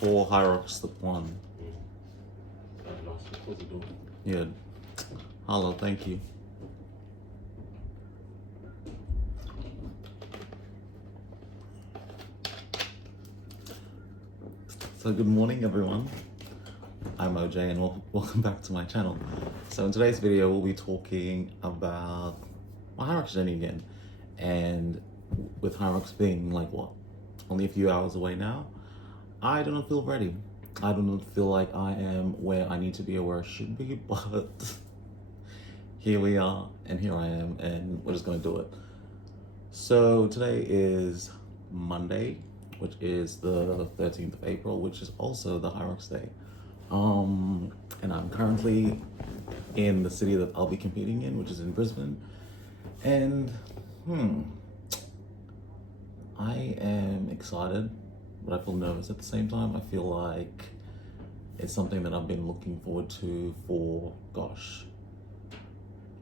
for HYROX Step 1. Yeah. Hello, thank you. So good morning everyone. I'm OJ and welcome back to my channel. So in today's video we'll be talking about my HYROX journey again. And with HYROX being like what? Only a few hours away now, I do not feel ready. I do not feel like I am where I need to be or where I should be, but here we are and here I am and we're just gonna do it. So today is Monday, which is the 13th of April, which is also the HYROX day. And I'm currently in the city that I'll be competing in, which is in Brisbane. And I am excited, but I feel nervous at the same time. I feel like it's something that I've been looking forward to for, gosh,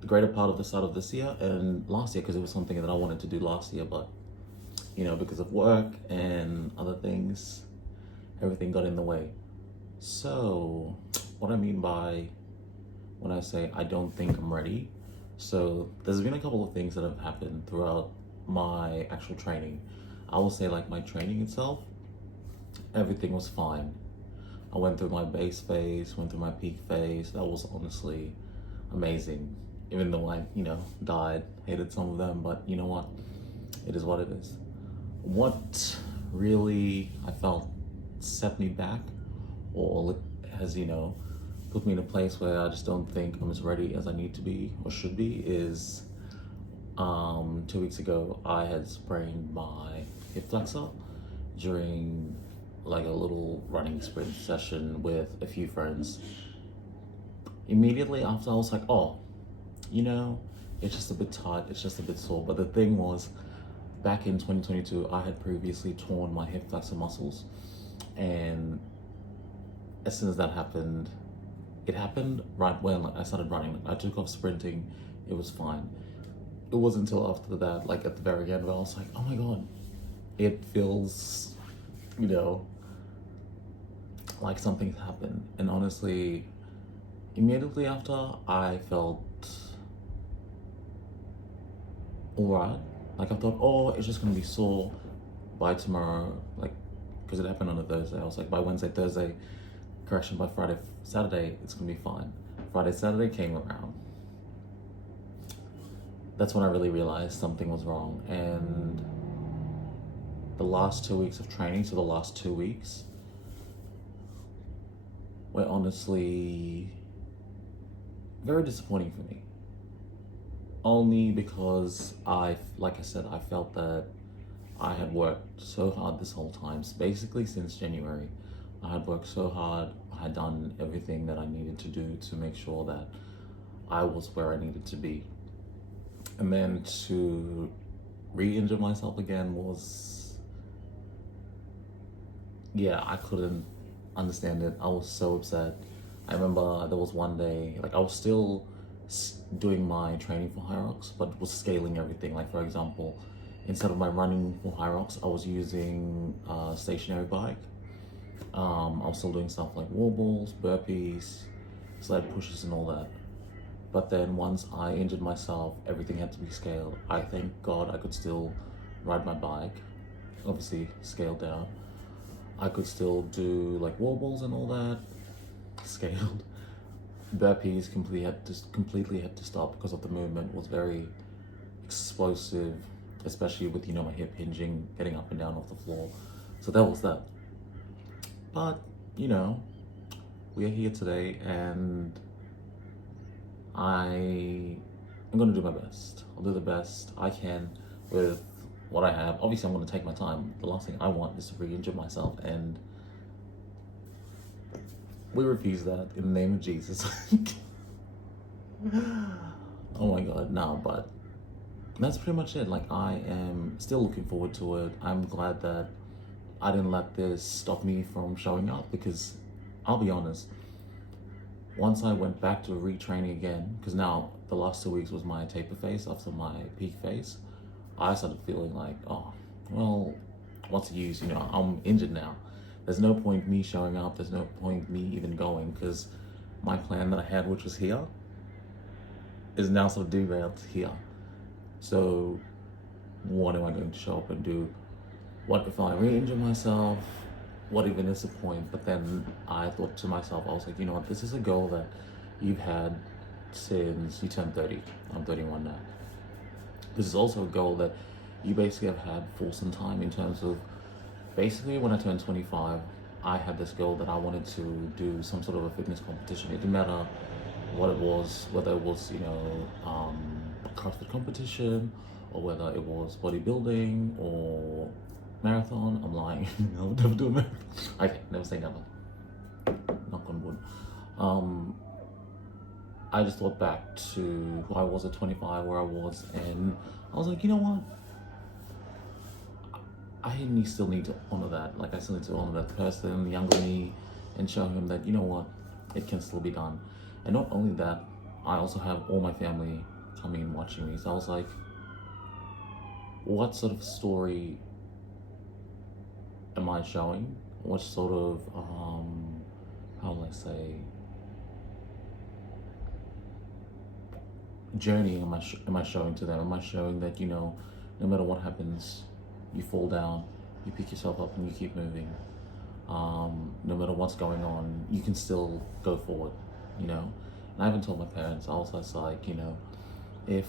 the greater part of the start of this year and last year, because it was something that I wanted to do last year, but you know, because of work and other things, everything got in the way. So what I mean by when I say I don't think I'm ready, so there's been a couple of things that have happened throughout my actual training. I will say like my training itself, everything was fine. I went through my base phase, went through my peak phase. That was honestly amazing. Even though I, died, hated some of them, but you know what? It is what it is. What really I felt set me back or has, put me in a place where I just don't think I'm as ready as I need to be or should be is 2 weeks ago I had sprained my hip flexor during like a little running sprint session with a few friends. Immediately after I was like, oh, it's just a bit tight, it's just a bit sore. But the thing was, back in 2022, I had previously torn my hip flexor muscles. And as soon as that happened, it happened right when I started running. I took off sprinting, it was fine. It wasn't until after that, like at the very end, where I was like, oh my God, it feels, like something's happened. And honestly, immediately after, I felt alright. Like I thought, oh, it's just gonna be sore by tomorrow, like, because it happened on a Thursday. I was like, by Wednesday, Thursday, correction, by Friday, Saturday, it's gonna be fine. Friday, Saturday came around. That's when I really realized something was wrong. And the last 2 weeks of training, so the last 2 weeks, were honestly very disappointing for me. Only because like I said, I felt that I had worked so hard this whole time, basically since January. I had worked so hard, I had done everything that I needed to do to make sure that I was where I needed to be. And then to re-injure myself again was, yeah, I couldn't understand it. I was so upset. I remember there was one day, like I was still doing my training for HYROX, but was scaling everything. Like for example, instead of my running for HYROX, I was using a stationary bike. I was still doing stuff like wall balls, burpees, sled pushes and all that. But then once I injured myself, everything had to be scaled. I thank God I could still ride my bike, obviously scaled down. I could still do like wall balls and all that, scaled. Burpees completely had to stop because of the movement was very explosive, especially with my hip hinging, getting up and down off the floor. So that was that. But we are here today and I'm gonna do my best. I'll do the best I can with what I have. Obviously I'm gonna take my time. The last thing I want is to re-injure myself, and we refuse that in the name of Jesus. Oh my God, no, but that's pretty much it. Like I am still looking forward to it. I'm glad that I didn't let this stop me from showing up, because I'll be honest, once I went back to retraining again, because now the last 2 weeks was my taper phase after my peak phase, I started feeling like, oh, well, what's the use? I'm injured now. there's no point me showing up, there's no point me even going, because my plan that I had, which was here, is now sort of derailed here. So what am I going to show up and do? What if I re-injure myself? What even is the point? But then I thought to myself, I was like, you know what, this is a goal that you've had since you turned 30. I'm 31 now. This is also a goal that you basically have had for some time, in terms of, basically when I turned 25, I had this goal that I wanted to do some sort of a fitness competition. It didn't matter what it was, whether it was, a CrossFit competition, or whether it was bodybuilding or marathon. I'm lying. I would never do a marathon. Okay, never say never. Knock on wood. I just thought back to who I was at 25, where I was, and I was like, you know what? I still need to honor that. Like, I still need to honor that person, younger me, and show him that, you know what, it can still be done. And not only that, I also have all my family coming and watching me. So I was like, what sort of story am I showing? What sort of, how will I say, journey am I showing to them? Am I showing that, no matter what happens, you fall down, you pick yourself up and you keep moving. No matter what's going on, you can still go forward, And I haven't told my parents. I was just like, if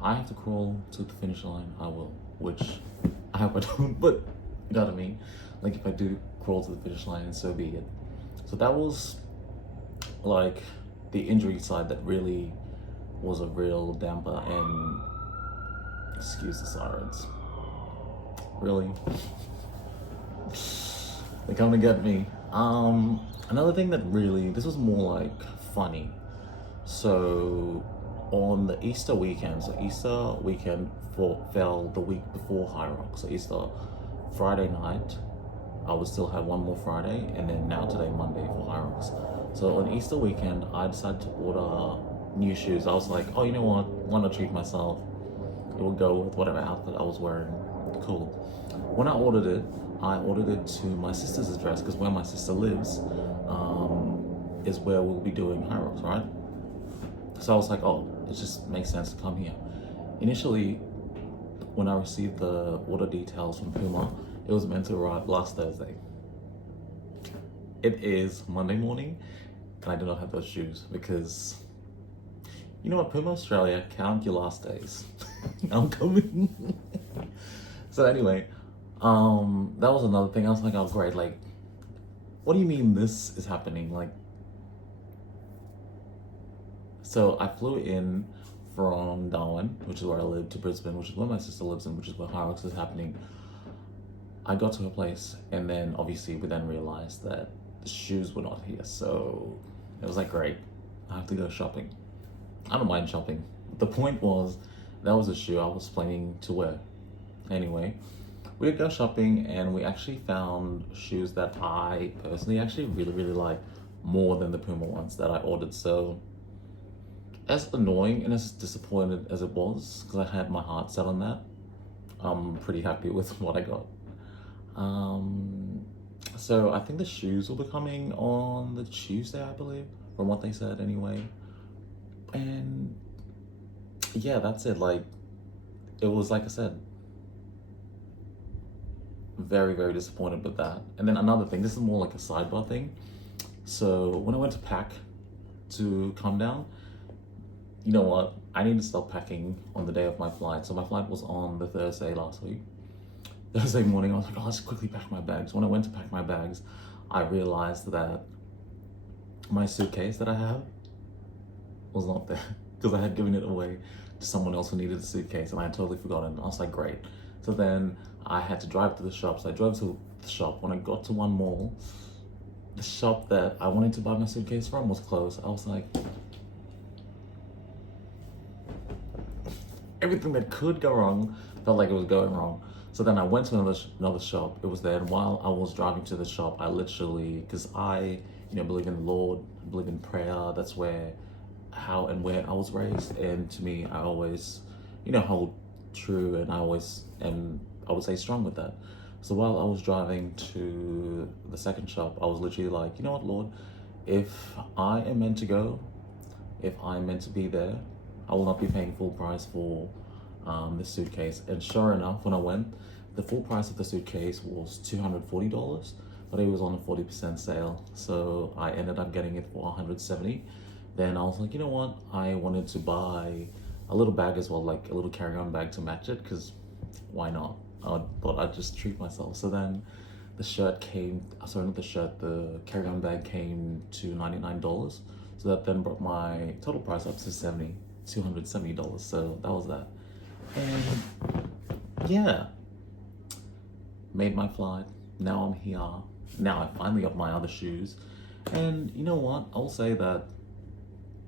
I have to crawl to the finish line, I will, which I hope I don't, but you know what I mean? Like, if I do crawl to the finish line, so be it. So that was like the injury side that really was a real damper, and excuse the sirens. Really? They're coming to get me. Another thing that really, this was more like funny. So on the Easter weekend, fell the week before HYROX. So Easter Friday night, I would still have one more Friday, and then now today, Monday, for HYROX. So on Easter weekend, I decided to order new shoes. I was like, oh, you know what? Why not treat myself? It will go with whatever outfit I was wearing. Cool. When I ordered it to my sister's address, because where my sister lives is where we'll be doing HYROX, right? So I was like, oh, it just makes sense to come here. Initially, when I received the order details from Puma, it was meant to arrive last Thursday. It is Monday morning, and I do not have those shoes, because you know what, Puma Australia, count your last days. I'm coming. So anyway, that was another thing. I was like, oh great, like, what do you mean this is happening? Like, so I flew in from Darwin, which is where I live, to Brisbane, which is where my sister lives and which is where HYROX is happening. I got to her place, and then obviously we then realized that the shoes were not here. So it was like, great, I have to go shopping. I don't mind shopping. The point was, that was a shoe I was planning to wear. Anyway, we did go shopping, and we actually found shoes that I personally actually really, really like, more than the Puma ones that I ordered. So as annoying and as disappointed as it was, because I had my heart set on that, I'm pretty happy with what I got. So I think the shoes will be coming on the Tuesday, I believe, from what they said anyway. And yeah, that's it. Like, it was, like I said, very, very disappointed with that. And then another thing, this is more like a sidebar thing. So when I went to pack to come down, you know what? I need to stop packing on the day of my flight. So my flight was on the Thursday last week. Thursday morning, I was like, oh, I'll just quickly pack my bags. When I went to pack my bags, I realized that my suitcase that I have was not there, because I had given it away to someone else who needed a suitcase, and I had totally forgotten. I was like, great. So then I had to drive to the shop. So I drove to the shop. When I got to one mall, the shop that I wanted to buy my suitcase from was closed. I was like, everything that could go wrong felt like it was going wrong. So then I went to another shop. It was there, and while I was driving to the shop, I literally, because I, believe in the Lord, believe in prayer. That's how and where I was raised, and to me, I always, hold true, and I would say strong with that. So while I was driving to the second shop, I was literally like, you know what, Lord, if I am meant to go, if I'm meant to be there, I will not be paying full price for this suitcase. And sure enough, when I went, the full price of the suitcase was $240, but it was on a 40% sale. So I ended up getting it for $170. Then I was like, you know what? I wanted to buy a little bag as well, like a little carry-on bag to match it, because why not? I thought I'd just treat myself. So then the shirt came, sorry, not the shirt, the carry-on bag came to $99. So that then brought my total price up to $270. So that was that. And yeah, made my flight. Now I'm here. Now I finally got my other shoes. And you know what? I'll say that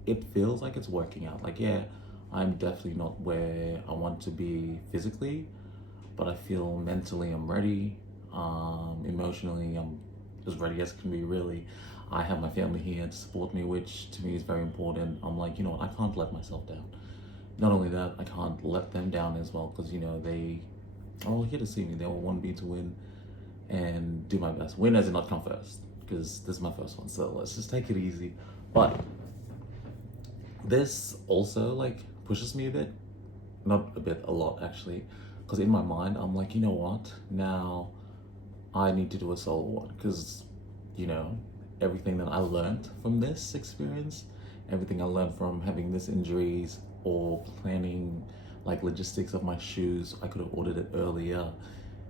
it feels like it's working out. Like, yeah, I'm definitely not where I want to be physically, but I feel mentally I'm ready. Emotionally, I'm as ready as can be, really. I have my family here to support me, which to me is very important. I'm like, you know what, I can't let myself down. Not only that, I can't let them down as well, because, you know, they are all here to see me. They all want me to win and do my best. Win as in not come first, because this is my first one, so let's just take it easy. But this also, like, pushes me a bit. Not a bit, a lot, actually. Because in my mind, I'm like, you know what? Now I need to do a solo one, because, you know, everything that I learned from this experience, everything I learned from having this injuries or planning like logistics of my shoes, I could have ordered it earlier,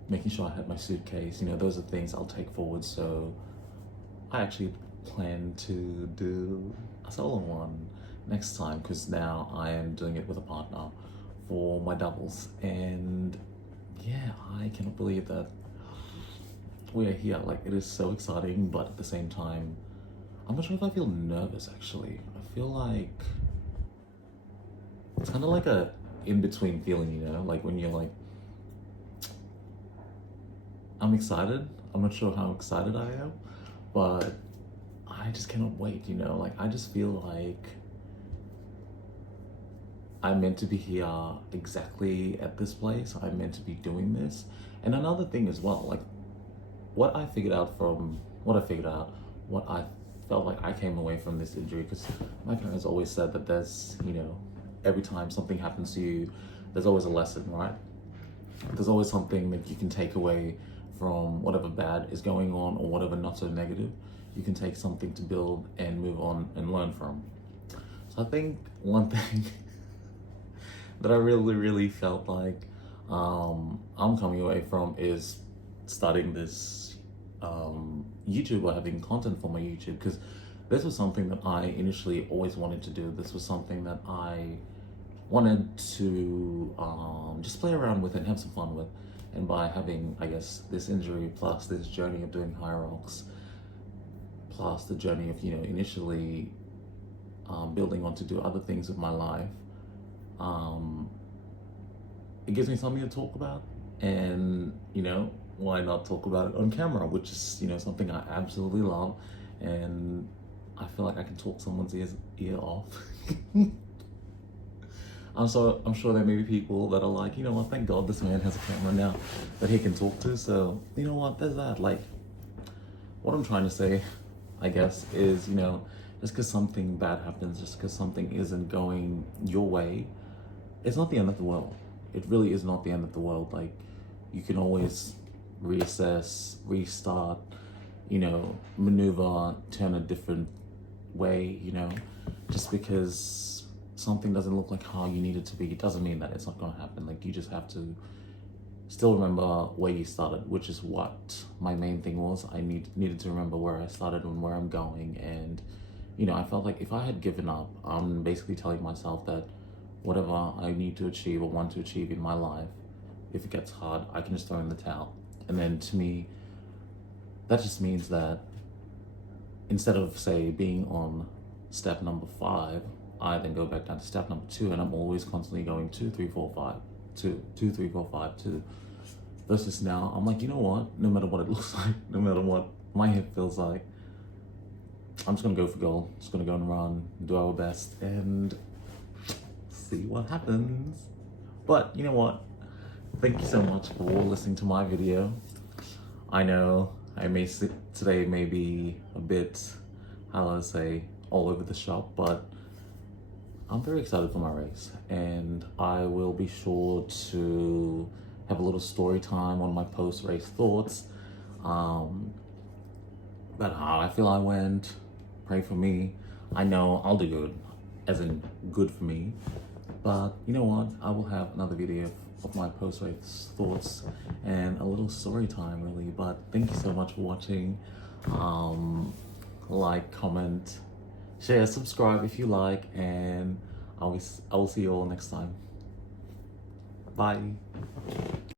making sure I had my suitcase, you know, those are things I'll take forward. So I actually plan to do a solo one next time, because now I am doing it with a partner for my doubles. And yeah, I cannot believe that we're here. Like, it is so exciting, but at the same time, I'm not sure if I feel nervous, actually. I feel like it's kind of like a in-between feeling, you know, like when you're like, I'm excited. I'm not sure how excited I am, but I just cannot wait, you know, like I just feel like I'm meant to be here exactly at this place. I'm meant to be doing this. And another thing as well, like what I figured out, what I felt like I came away from this injury, because my parents always said that there's, you know, every time something happens to you, there's always a lesson, right? There's always something that you can take away from whatever bad is going on or whatever not so negative. You can take something to build and move on and learn from. So I think one thing that I really felt like I'm coming away from is starting this YouTube, or having content for my YouTube, because this was something that I initially always wanted to do. This was something that I wanted to just play around with and have some fun with. And by having, I guess, this injury plus this journey of doing HYROX, plus the journey of, you know, initially building on to do other things with my life, it gives me something to talk about. And, you know, why not talk about it on camera, which is, you know, something I absolutely love. And I feel like I can talk someone's ear off. I'm sure there may be people that are like, you know what, thank God this man has a camera now that he can talk to. So, you know what, there's that. Like, what I'm trying to say, I guess, is, you know, just because something bad happens, just because something isn't going your way, it's not the end of the world. It really is not the end of the world. Like, you can always reassess, restart, you know, maneuver, turn a different way, you know. Just because something doesn't look like how you need it to be, it doesn't mean that it's not going to happen. Like, you just have to still remember where you started, which is what my main thing was. I needed to remember where I started and where I'm going. And, you know, I felt like if I had given up, I'm basically telling myself that whatever I need to achieve or want to achieve in my life, if it gets hard, I can just throw in the towel. And then to me, that just means that instead of, say, being on step number 5, I then go back down to step number 2, and I'm always constantly going 2, 3, 4, 5, 2, 2, 3, 4, 5, 2. Versus now, I'm like, you know what? No matter what it looks like, no matter what my hip feels like, I'm just gonna go for gold. Just gonna go and run, do our best, and see what happens. But you know what? Thank you so much for listening to my video. I know today may be a bit, how do I say, all over the shop, but I'm very excited for my race, and I will be sure to have a little story time on my post-race thoughts, about how I feel I went. Pray for me. I know I'll do good, as in good for me. But you know what? I will have another video of my post-race thoughts and a little story time, really. But thank you so much for watching. Like, comment, share, subscribe if you like, and I will see you all next time. Bye.